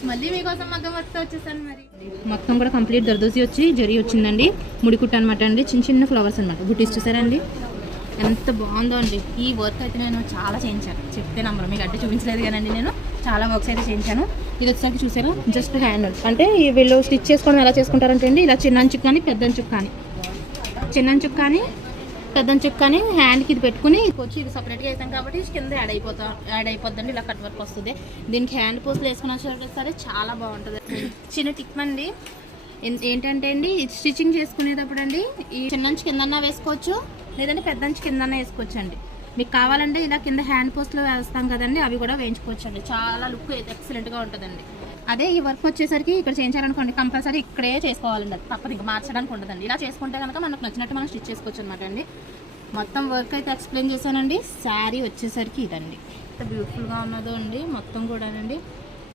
Friends, మళ్ళీ మీకోసం మగ్గం వర్క్తో వచ్చేసాను. మరి మొత్తం కూడా కంప్లీట్ దర్దోసి వచ్చి జరీ వచ్చిందండి. ముడికుట్టు అనమాట అండి, చిన్న చిన్న ఫ్లవర్స్ అనమాట. బుటీస్ చూసారండి ఎంత బాగుందో అండి. ఈ వర్క్ అయితే నేను చాలా చేయించాను, చెప్తే నమ్మరు. మీకు అంటే చూపించలేదు కదండి, నేను చాలా వర్క్స్ అయితే చేయించాను. ఇది వచ్చేసరికి చూసారా, జస్ట్ హ్యాండ్ అంటే వీళ్ళు స్టిచ్ చేసుకోవడం ఎలా చేసుకుంటారంటే అండి, ఇలా చిన్న అంచుకు కానీ పెద్ద అంచుకు కానీ, చిన్న అంచుకు కానీ పెద్ద అంచుకు కానీ హ్యాండ్కి ఇది పెట్టుకుని వచ్చి ఇది సపరేట్గా వేసాం కాబట్టి కింద యాడ్ అయిపోద్దండి. ఇలా కట్ వర్క్ వస్తుంది. దీనికి హ్యాండ్ పోస్టులు వేసుకున్న సరే చాలా బాగుంటుంది. చిన్న టిప్ అండి ఏంటంటే అండి, స్టిచ్చింగ్ చేసుకునేటప్పుడు అండి ఈ చిన్న అంచు కిందన్నా వేసుకోవచ్చు, లేదంటే పెద్ద అంచు కిందన్నా వేసుకోవచ్చు అండి. మీకు కావాలంటే ఇలా కింద హ్యాండ్ పోస్ట్లో వేస్తాం కదండి, అవి కూడా వేయించుకోవచ్చు అండి. చాలా లుక్ అయితే ఎక్సలెంట్గా ఉంటుందండి. అదే ఈ వర్క్ వచ్చేసరికి ఇక్కడ చేయించాలనుకోండి, కంపల్సరీ ఇక్కడే చేసుకోవాలండి. అది తప్పదు, ఇంకా మార్చడానికి ఉండదండి. ఇలా చేసుకుంటే కనుక మనకు నచ్చినట్టు మనం స్టిచ్ చేసుకోవచ్చు అనమాట అండి. మొత్తం వర్క్ అయితే ఎక్స్ప్లెయిన్ చేశానండి. శారీ వచ్చేసరికి ఇదండి, ఎంత బ్యూటిఫుల్గా ఉన్నదో అండి మొత్తం కూడానండి.